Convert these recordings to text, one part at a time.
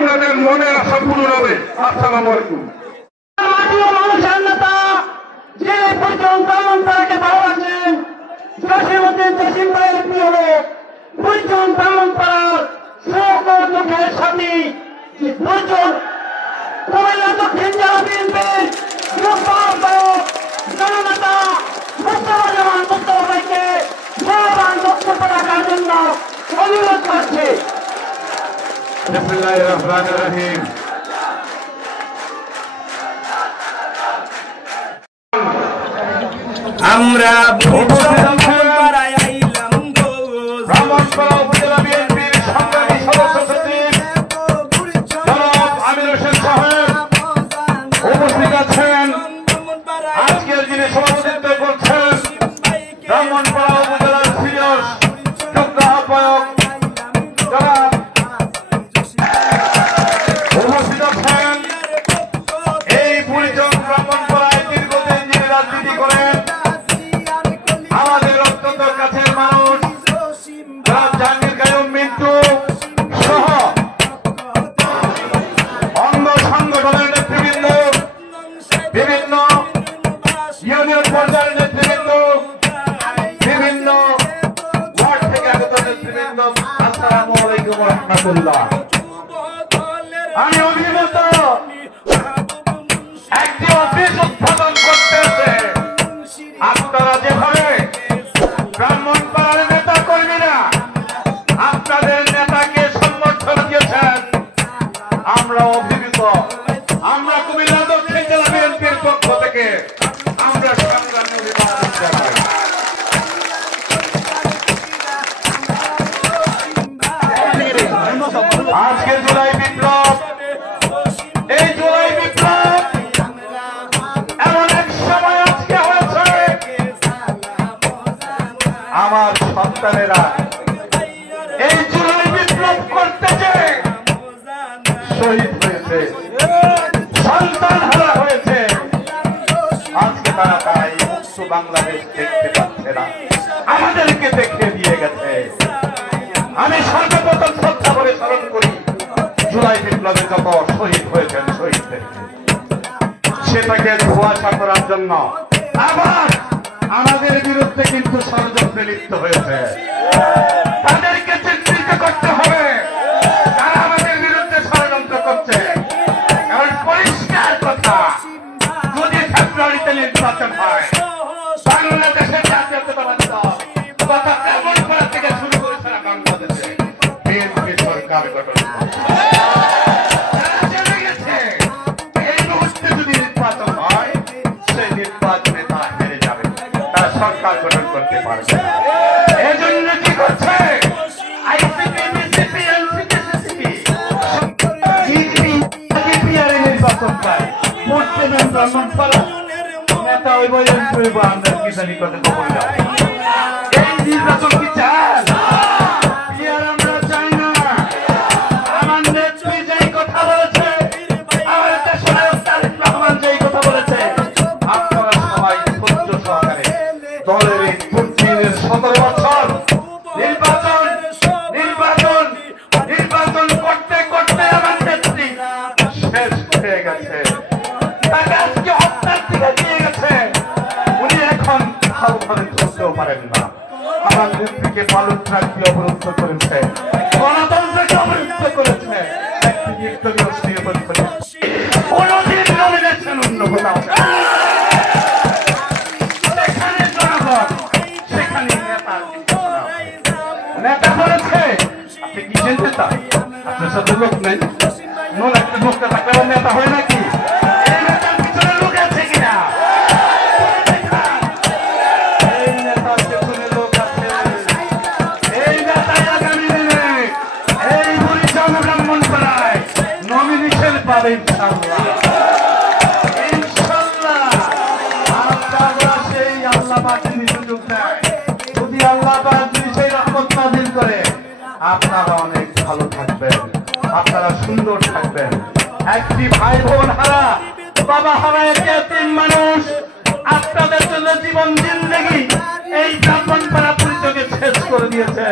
আপনাদের মনের আশা পূরণ হবে। আসসালামু আলাইকুম। মানুষের নেতা যে পর্যন্ত তাকে ভালোবাসেন জসীমউদ্দিন জসিম ভাইয়ের প্রিয় লোক দুইজন ব্রাহ্মণপাড়ার সকল দুঃখের সাথী দুইজন কুমিল্লা দক্ষিণ জেলা বিএনপির জননেতা মুস্তফা জামান মুস্তফা ভাইকে মহান বক্তব্য রাখার জন্য অনুরোধ করছে। বিসমিল্লাহির রহমানির রহিম। আমরা ব্রাহ্মণপাড়া উপজেলা বিএনপির সংগ্রামী সদস্য সচিব জনাব আমির হোসেন সাহেব উপস্থিত আছেন। আজকের দিনে সভাপতিত্ব করছেন ব্রাহ্মণপাড়া উপজেলার সিনিয়র যুগ্ম আহ্বায়ক জনাব উপস্থিত আছেন। এই বুড়িচং ব্রাহ্মণপাড়ায় দীর্ঘদিন যিনি রাজনীতি করেন, আমাদের অত্যন্ত কাছের মানুষ জাহাঙ্গীর কায়ুম মিন্টু সহ অঙ্গ সংগঠনের নেতৃবৃন্দ, বিভিন্ন ইউনিয়ন পর্যায়ের নেতৃবৃন্দ, বিভিন্ন ওয়ার্ড থেকে আগত নেতৃবৃন্দ, আসসালামু আলাইকুম ওয়া রাহমাতুল্লাহ। আমি অভিভূত একটি অফিস উদ্বোধন করতেছে। আপনারা যেভাবে ব্রাহ্মণপাড়ার নেতা কর্মীরা আপনাদের নেতাকে সমর্থন দিয়েছেন, আমরা অভিভূত। আমরা কুমিল্লা দক্ষিণ জেলা বিএনপির পক্ষ থেকে আমরা সংগ্রামী অভিবাদন জানাই। আজকে জুলাই বিপ্লব, এই জুলাই বিপ্লব এমন এক সময় আজকে হয়েছে, আমার সন্তানেরা এই জুলাই বিপ্লব করতে যে শহীদ হয়েছে, সন্তান হারা হয়েছে। আজকে তারা তাই মুক্ত বাংলাদেশ দেখতে পাচ্ছে না, আমাদেরকে দেখিয়ে দিয়ে গেছে। আমি সর্বপ্রথম শ্রদ্ধা করে স্মরণ করি জুলাই বিপ্লবে যত শহীদ হয়েছেন শহীদদেরকে, সেটাকে ধোঁয়াশা করার জন্য আবার আমাদের বিরুদ্ধে কিন্তু ষড়যন্ত্রে লিপ্ত হয়েছে। তাদেরকে চিহ্নিত করতে হবে তারা আমাদের বিরুদ্ধে ষড়যন্ত্র করছে। কারণ পরিষ্কার কথা, যদি ফেব্রুয়ারিতে নির্বাচন হয়, বাংলাদেশের জাতীয়তাবাদী দল তথা ব্রাহ্মণপাড়া থেকে শুরু করে সারা বাংলাদেশে বিএনপি সরকার গঠন করছে। তারা জেনে গেছে এই মুহূর্তে যদি নির্বাচন হয়, সেই নির্বাচনে তারা হেরে যাবে, তারা সরকার গঠন করতে পারবে। এই জন্য কি করছে ICP, BCP, NCP, CCP, GPR নির্বাচন চায়। ভোট দেবেন ব্রাহ্মণপাড়া, নেতা হইব, এমপি হইব, আমরা কি জানি কত খবর যাবে। এই নির্বাচন কি চান? আমরা চাই না। আমার নেত্রী যেই কথা বলেছে, আমার দেশের নায়ক তারেক রহমান যেই কথা বলেছে, আপনারা সবাই ধৈর্য সহকারে দলের এই 17 বছর নির্বাচন নির্বাচন নির্বাচন করতে করতে আমার নেত্রী শেষ হয়ে গেছে। তাকে আজকে হত্যার দিকে দিয়ে গেছে। উনি এখন ভালোভাবে চলতেও পারেন না। আমার নেত্রীকে পালক রাখতে অবরুদ্ধ করেছে, গণতন্ত্রকে অবরুদ্ধ করেছে, একটি নির্দলীয় নির্বাচন করেছে। কোনদিন নমিনেশন অন্য কোথাও সেখানে জনগণ, সেখানে নেতা বলেছে। আপনি কি চিনতে চান? আপনার সাথে লোক নেই, নোন একটা লোকটা থাকলে আমার নেতা হয় নাকি? এই নেতার পিছনে লোক আছে কিনা? এই নেতার পেছনে লোক আছে। এই নেতাই আগামী দিনে এই বুড়িচং ব্রাহ্মণপাড়ায় নমিনেশন পাবে ইনশাআল্লাহ। ইনশাআল্লাহ আপনারা সেই আল্লাহ পাক যিনি সুযোগ দেয়, যদি আল্লাহ পাক যদি সেই রহমত নাযিল করে, আপনারা অনেক ভালো থাকবেন, আপনারা সুন্দর থাকবেন। একটি ভাই বোন হারা, বাবা হারা এক এতিম মানুষ আপনাদের জন্য জীবন জিন্দেগি এই ব্রাহ্মণপাড়া পরিচয়কে শেষ করে দিয়েছে।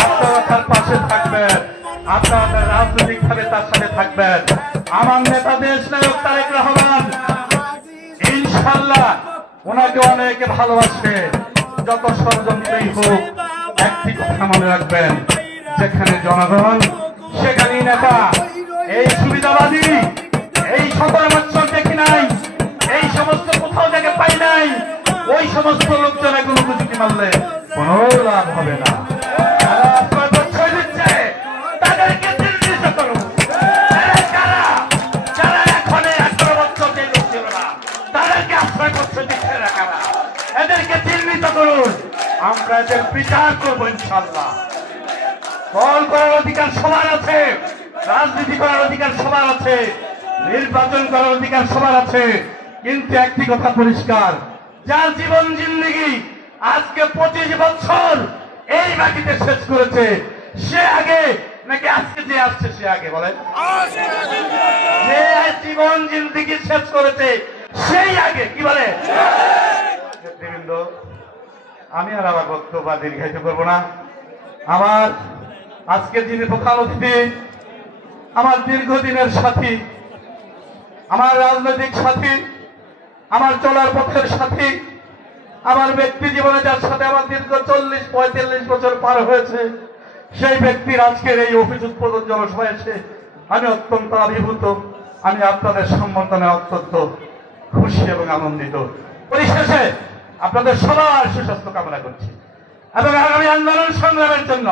আপনারা তার পাশে থাকবেন। আপনারা রাজনৈতিক ভাবে তার সাথে থাকবেন। আমার নেতা দেশ নায়ক তারেক রহমান ইনশাল্লাহ ওনাকে অনেকে ভালোবাসবে। যত ষড়যন্ত্রই হোক, একটি কথা মনে রাখবেন, যেখানে জনগণ সেখানেই নেতা। এই সুবিধাবাদী, এই 17 বছর দেখি নাই, এই সমস্ত কোথাও থেকে পাই নাই, ওই সমস্ত লোকজনে কোনো প্রযুক্তি মারলে কোনো লাভ হবে না। যারা আশ্রয় প্রশ্রয় দিচ্ছে তাদেরকে চিহ্নিত করুন। যারা এখন 18 বছর যে লোক ছিল না, তাদেরকে আশ্রয় প্রশ্রয় দিচ্ছে না কারা, এদেরকে চিহ্নিত করুন। আমরা এদের বিচার করবো ইনশাল্লাহ। দল করার অধিকার সবার আছে, রাজনীতি করার অধিকার সবার আছে, নির্বাচন করার অধিকার সবার আছে, কিন্তু একটি কথা পরিষ্কার, যার জীবন জিন্দেগি আজকে 25 বছর এই মাটিতে শেষ করেছে, সে আগে নাকি আজকে যে আসছে সে আগে? বলেন, যে জীবন জিন্দেগি শেষ করেছে সেই আগে, কি বলে? নেতৃবৃন্দ, আমি আর আমার বক্তব্য দীর্ঘায়িত করবো না। আমার আজকে যিনি প্রধান অতিথি, আমার দীর্ঘদিনের সাথী, আমার রাজনৈতিক সাথী, আমার চলার পথের সাথী, আমার ব্যক্তি জীবনে যার সাথে আমার দীর্ঘ 40-45 বছর পার হয়েছে, সেই ব্যক্তির আজকের এই অফিস উদ্বোধন জনসভা এসে আমি অত্যন্ত আবির্ভূত। আমি আপনাদের সম্বর্ধনে অত্যন্ত খুশি এবং আনন্দিত। পরিশেষে আপনাদের সবার সুস্বাস্থ্য কামনা করছি এবং আগামী আন্দোলন সংগ্রামের জন্য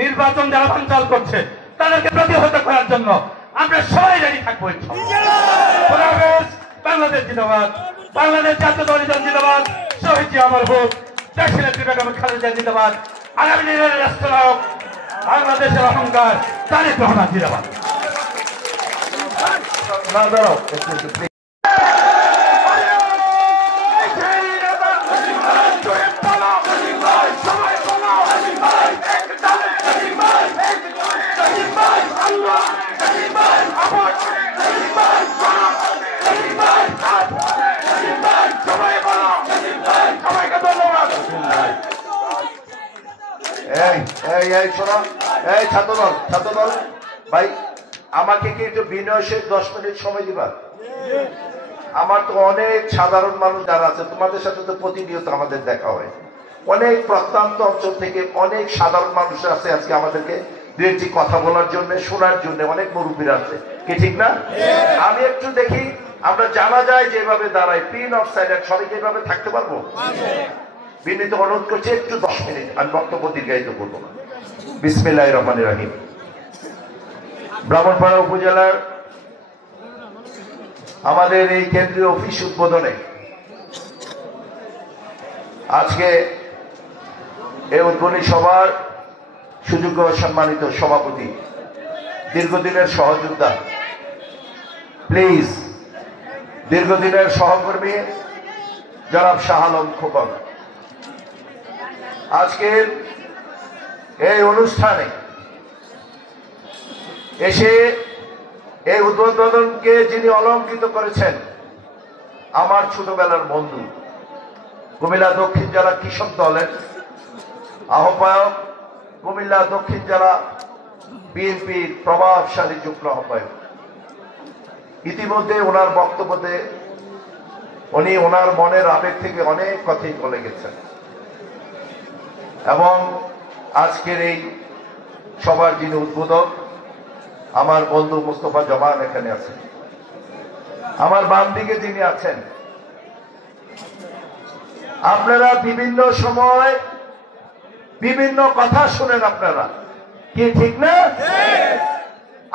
নির্বাচন যারা বানচাল করছে তাদেরকে প্রতিহত করার জন্য আমরা সবাই রেডি থাকবো। বাংলাদেশ জিন্দাবাদ, বাংলাদেশ জাতীয়তাবাদী দল জিন্দাবাদ, শহীদ জি অমর হোক, দেশনেত্রী বেগম খালেদা জিন্দাবাদ, আগামী দিনের রাষ্ট্রনায়ক বাংলাদেশের অহংকার তারেক রহমান জিন্দাবাদ। শোনো, এই ছাত্রদল ভাই, আমাকে কি একটু বিনয় সে 10 মিনিট সময় দিবা? আমার তো অনেক সাধারণ মানুষ যারা আছে, তোমাদের সাথে তো প্রতিনিয়ত আমাদের দেখা হয়, অনেক প্রত্যন্ত অঞ্চল থেকে অনেক সাধারণ মানুষ আছে আজকে আমাদেরকে দু একটি কথা বলার জন্য, শোনার জন্য অনেক মুরব্বীরা আছে, কি ঠিক না? আমি একটু দেখি আমরা জানা যায় যেভাবে দাঁড়াই, পিন অফ সাইলেন্ট, সবাইকে এইভাবে থাকতে পারবো? বিনীত অনুরোধ করছি একটু 10 মিনিট, আমি বক্তব্য দীর্ঘায়িত করবো না। বিসমিল্লাহির রহমানির রহিম। ব্রাহ্মণপাড়া উপজেলার আমাদের এই কেন্দ্রীয় অফিস উদ্বোধনে আজকে এই উদ্বোধনী সভার সুযোগ্য সম্মানিত সভাপতি, দীর্ঘদিনের সহযোদ্ধা, প্লিজ দীর্ঘদিনের সহকর্মী জনাব শাহ আলম খোকন, আজকের এই অনুষ্ঠানে এসে এই উদ্বোধনকে যিনি অলঙ্কৃত করেছেন, আমার ছোটবেলার বন্ধু, কুমিল্লা দক্ষিণ জেলা কৃষক দলের আহ্বায়ক, কুমিল্লা দক্ষিণ জেলা বিএনপির প্রভাবশালী যুগ্ম আহ্বায়ক। ইতিমধ্যে ওনার বক্তব্যতে উনি ওনার মনের আবেগ থেকে অনেক কথাই বলে গেছেন এবং আজকের এই সবার যিনি উদ্বোধক, আমার বন্ধু মুস্তফা জামান এখানে আছেন, আমার বাম দিকে যিনি আছেন। আপনারা বিভিন্ন সময় বিভিন্ন কথা শুনেন, আপনারা কি ঠিক না?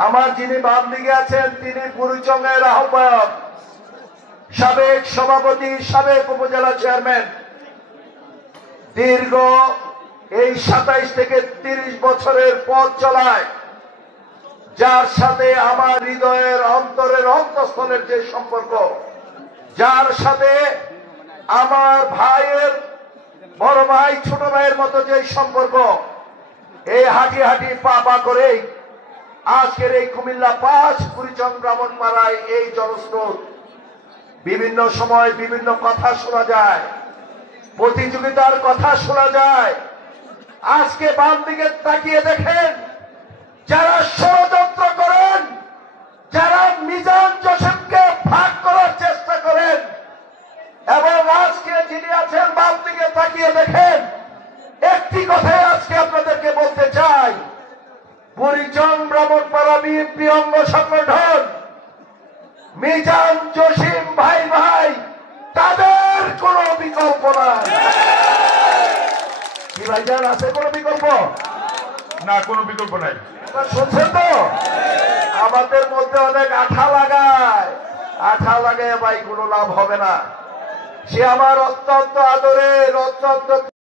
আমার যিনি বাম দিকে আছেন তিনি বুড়িচঙ্গের আহ্বায়ক, সাবেক সভাপতি, সাবেক উপজেলা চেয়ারম্যান, দীর্ঘ এই 27 থেকে 30 বছরের পথ চলায়, যার সাথে আমার হৃদয়ের অন্তরের অন্তঃস্থলের যে সম্পর্ক, যার সাথে আমার ভাইয়ের বড় ভাই ছোট ভাইয়ের মতো যে সম্পর্ক, এই হাঁটি হাঁটি পা পা করেই আজকের এই কুমিল্লা 5 বুড়িচং ব্রাহ্মণপাড়ায় এই জনস্রোত। বিভিন্ন সময় বিভিন্ন কথা শোনা যায়, প্রতিযোগিতার কথা শোনা যায়। আজকে বাম দিকে তাকিয়ে দেখেন যারা ষড়যন্ত্র করেন, যারা মিজান জসিমকে ভাগ করার চেষ্টা করেন, এবং আজকে যিনি আছেন বাম দিকে তাকিয়ে দেখেন, একটি কথাই আজকে আপনাদেরকে বলতে চাই, বুড়িচং ব্রাহ্মণপাড়া বিএনপি অঙ্গ সংগঠন মিজান জসিম ভাই ভাই তাদের কোনো বিকল্প নাই। কি ভাইজান, আছে কোনো বিকল্প? না, কোনো বিকল্প নাই। শুনছেন তো? আমাদের মধ্যে অনেক আঠা লাগায় ভাই কোনো লাভ হবে না। সে আমার অত্যন্ত আদরের, অত্যন্ত